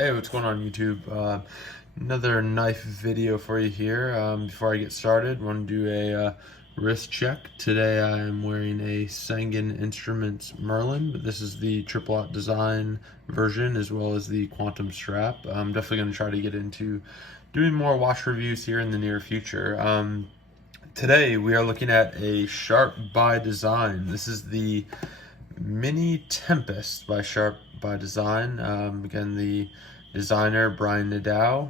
Hey, what's going on YouTube? Another knife video for you here. Before I get started, I want to do a wrist check. Today I am wearing a Sangen Instruments Merlin, but this is the triple aught design version as well as the quantum strap. I'm definitely going to try to get into doing more watch reviews here in the near future. Today we are looking at a Sharp by Design. This is the Mini Tempest by Sharp by Design. Again, the designer Brian Nadeau.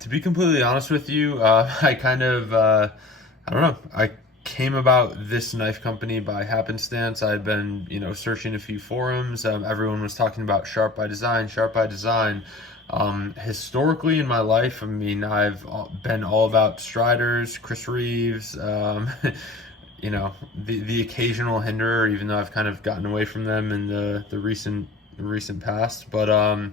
To be completely honest with you, I don't know. I came about this knife company by happenstance. I had been, searching a few forums. Everyone was talking about Sharp by Design, Sharp by Design. Historically in my life, I've been all about Striders, Chris Reeves, the occasional Hinderer, even though I've kind of gotten away from them in the recent past. But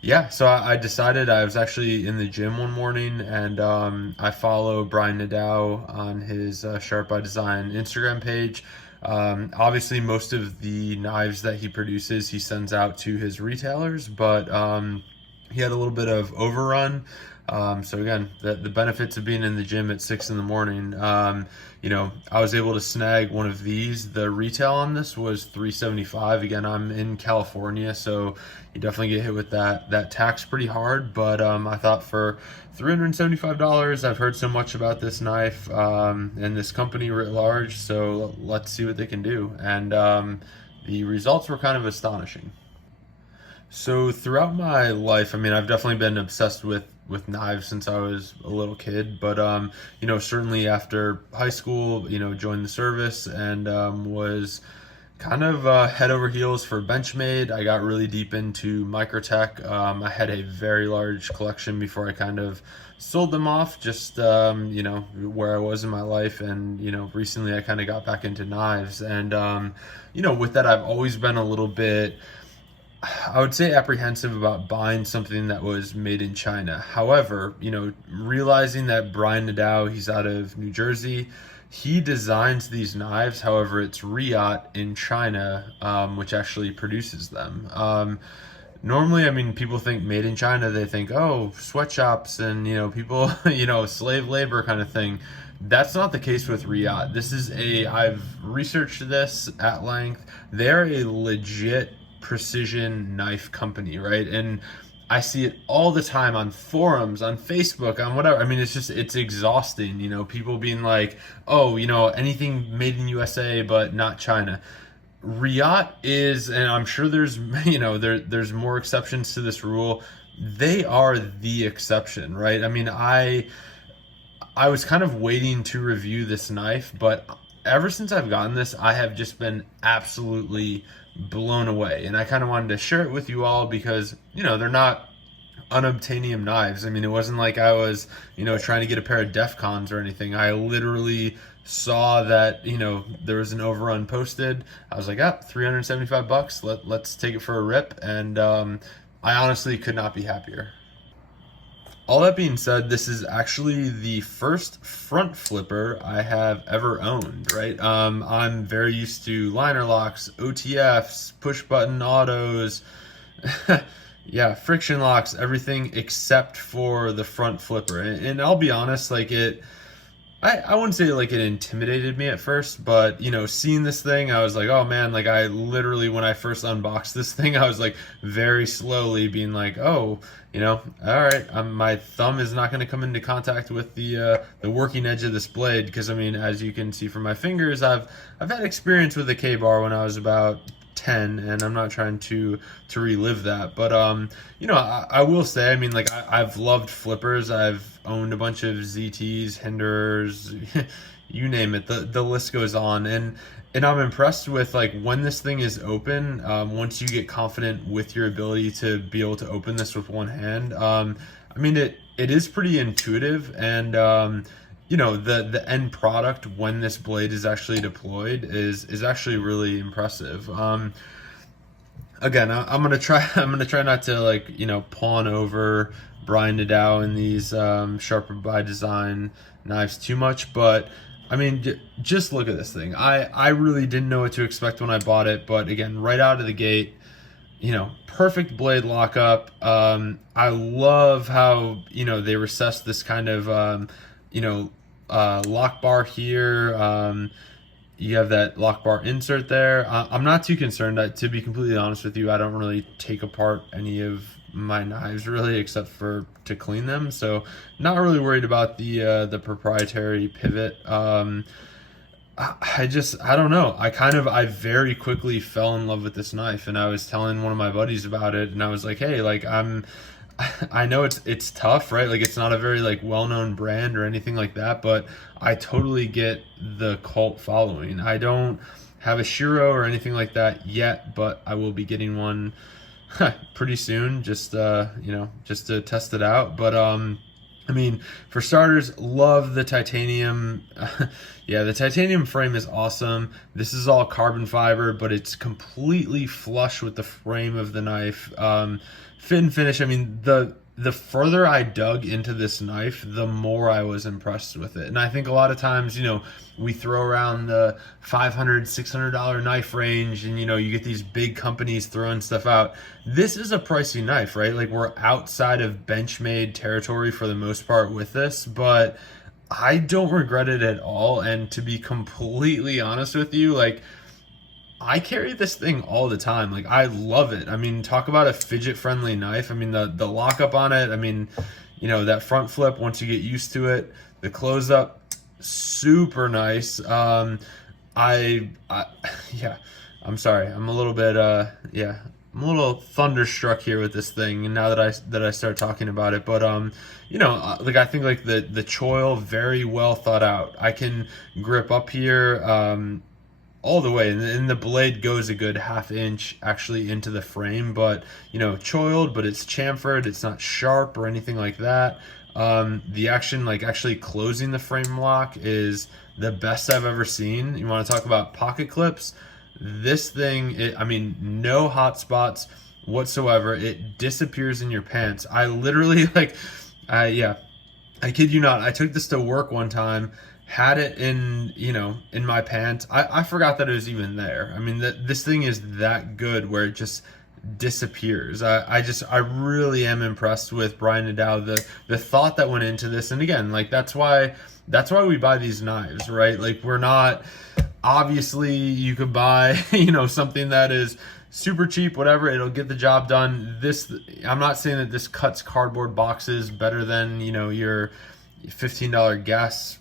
yeah, so I decided. I was actually in the gym one morning, and I follow Brian Nadeau on his Sharp by Design Instagram page. Obviously, most of the knives that he produces, he sends out to his retailers, but he had a little bit of overrun. So again, the benefits of being in the gym at 6 in the morning, I was able to snag one of these. The retail on this was $375. Again, I'm in California, so you definitely get hit with that tax pretty hard. But I thought for $375, I've heard so much about this knife and this company writ large, so let's see what they can do. And the results were kind of astonishing. So throughout my life, I've definitely been obsessed with knives since I was a little kid. But certainly after high school, joined the service and was kind of head over heels for Benchmade. I got really deep into Microtech. I had a very large collection before I kind of sold them off, just where I was in my life. And recently I kind of got back into knives. And with that, I've always been a little bit, I would say, apprehensive about buying something that was made in China. However, realizing that Brian Nadeau, he's out of New Jersey, he designs these knives. However, it's Riot in China, which actually produces them. Normally, people think made in China, they think, oh, sweatshops and, people, slave labor kind of thing. That's not the case with Riot. I've researched this at length. They're a legit precision knife company, right? And I see it all the time on forums, on Facebook, on whatever. It's exhausting, people being like, oh, anything made in USA but not China. Riot is, and I'm sure there's, there's more exceptions to this rule. They are the exception, right? I was kind of waiting to review this knife, but ever since I've gotten this, I have just been absolutely blown away. And I kind of wanted to share it with you all because, they're not unobtainium knives. It wasn't like I was, trying to get a pair of Defcons or anything. I literally saw that, there was an overrun posted. I was like, $375. Let's take it for a rip. And I honestly could not be happier. All that being said, this is actually the first front flipper I have ever owned, right? I'm very used to liner locks, OTFs, push button autos, yeah, friction locks, everything except for the front flipper. And I'll be honest, I wouldn't say it intimidated me at first, but seeing this thing, I was like, oh man, I literally, when I first unboxed this thing, I was very slowly being like, oh, all right, my thumb is not going to come into contact with the working edge of this blade, because as you can see from my fingers, I've had experience with the K-bar when I was about 10, and I'm not trying to relive that. But I will say, I've loved flippers. I've owned a bunch of ZTs, Hinderers, you name it. The list goes on, and I'm impressed with when this thing is open. Once you get confident with your ability to be able to open this with one hand, it is pretty intuitive. And the end product when this blade is actually deployed is actually really impressive. Again, I'm gonna try not to pawn over Brian Nadeau and these Sharp by Design knives too much, but just look at this thing. I really didn't know what to expect when I bought it, but again, right out of the gate, perfect blade lockup. I love how, they recessed this kind of, lock bar here. You have that lock bar insert there. I'm not too concerned. To be completely honest with you, I don't really take apart any of my knives really, except for to clean them. So not really worried about the proprietary pivot. I don't know. I very quickly fell in love with this knife, and I was telling one of my buddies about it, and I was like, hey, like I know it's tough, right? Like it's not a very like well-known brand or anything like that, but I totally get the cult following. I don't have a Shiro or anything like that yet, but I will be getting one pretty soon, just just to test it out. But I mean, for starters, love the titanium. Yeah, the titanium frame is awesome. This is all carbon fiber, but it's completely flush with the frame of the knife. Fit and finish. I mean, the further I dug into this knife, the more I was impressed with it. And I think a lot of times, we throw around the $500, $600 knife range, and you get these big companies throwing stuff out. This is a pricey knife, right? Like we're outside of Benchmade territory for the most part with this, but I don't regret it at all. And to be completely honest with you, like I carry this thing all the time. Like I love it. I mean, talk about a fidget friendly knife. I mean, the lockup on it, I mean, that front flip, once you get used to it, the close up, super nice. Yeah, I'm sorry. I'm a little bit, I'm a little thunderstruck here with this thing. And now that I start talking about it, but, like I think like the choil, very well thought out. I can grip up here, all the way, and the blade goes a good half inch actually into the frame, but choiled, but it's chamfered, it's not sharp or anything like that. The action, like actually closing the frame lock, is the best I've ever seen. You want to talk about pocket clips? This thing, I mean, no hot spots whatsoever. It disappears in your pants. I literally I kid you not, I took this to work one time, had it in my pants. I forgot that it was even there. I mean, this thing is that good where it just disappears. I really am impressed with Brian Nadeau, the thought that went into this. And again, like that's why we buy these knives, right? Like we're not, obviously you could buy something that is super cheap, whatever, it'll get the job done. I'm not saying that this cuts cardboard boxes better than your $15 gas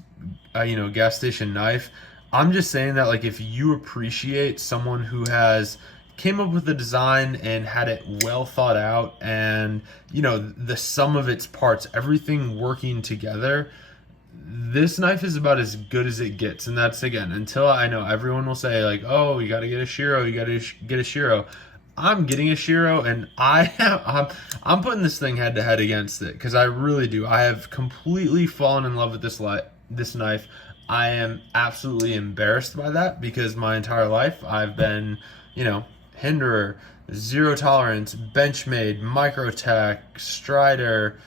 station knife. I'm just saying that like if you appreciate someone who has came up with a design and had it well thought out, and the sum of its parts, everything working together, this knife is about as good as it gets. And that's, again, until I know everyone will say like, oh, you got to get a Shiro, you got to get a Shiro. I'm getting a Shiro, and I'm putting this thing head to head against it, because I really do. I have completely fallen in love with this knife. I am absolutely embarrassed by that, because my entire life I've been, Hinderer, Zero Tolerance, Benchmade, Microtech, Strider.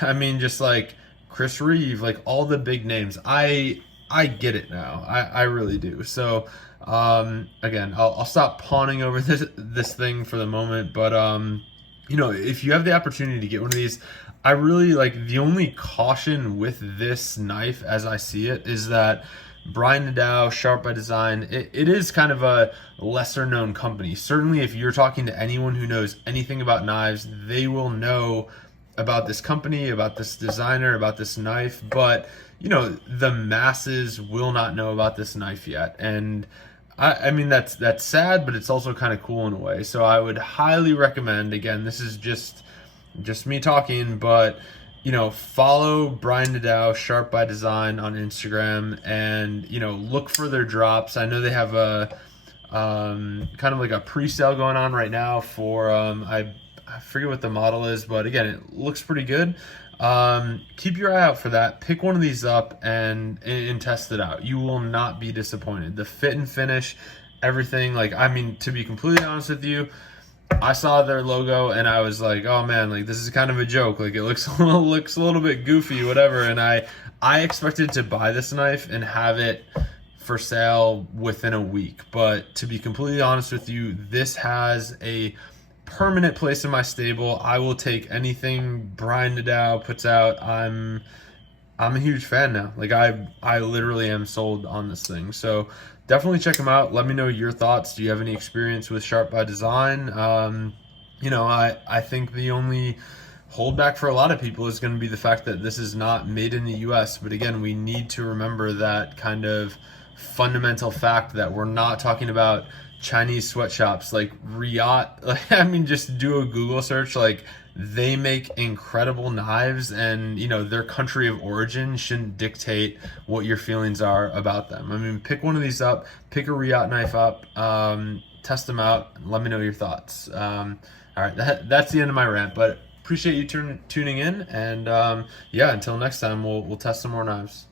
I mean, just like Chris Reeve, like all the big names. I get it now. I really do. So again, I'll stop pawning over this thing for the moment, but if you have the opportunity to get one of these, I really like, the only caution with this knife as I see it is that Brian Nadeau, Sharp by Design, it is kind of a lesser known company. Certainly if you're talking to anyone who knows anything about knives, they will know about this company, about this designer, about this knife, but the masses will not know about this knife yet. And I mean, that's sad, but it's also kind of cool in a way. So I would highly recommend, again, this is just me talking, but follow Brian Nadeau, Sharp by Design on Instagram, and look for their drops. I know they have a kind of like a pre-sale going on right now for I forget what the model is, but again, it looks pretty good. Keep your eye out for that. Pick one of these up and test it out. You will not be disappointed. The fit and finish, everything. Like, I mean, to be completely honest with you, I saw their logo and I was like, oh man, like this is kind of a joke. Like it looks a little bit goofy, whatever. And I expected to buy this knife and have it for sale within a week. But to be completely honest with you, this has a permanent place in my stable. I will take anything Brian Nadal puts out. I'm a huge fan now. Like I literally am sold on this thing. So definitely check them out. Let me know your thoughts. Do you have any experience with Sharp by Design? I think the only holdback for a lot of people is going to be the fact that this is not made in the US. But again, we need to remember that kind of fundamental fact that we're not talking about Chinese sweatshops like Riot. Like, I mean, just do a Google search. Like, they make incredible knives, and their country of origin shouldn't dictate what your feelings are about them. I mean, pick one of these up, pick a Riot knife up, test them out, and let me know your thoughts. All right, that's the end of my rant, but appreciate you tuning in, and until next time, we'll test some more knives.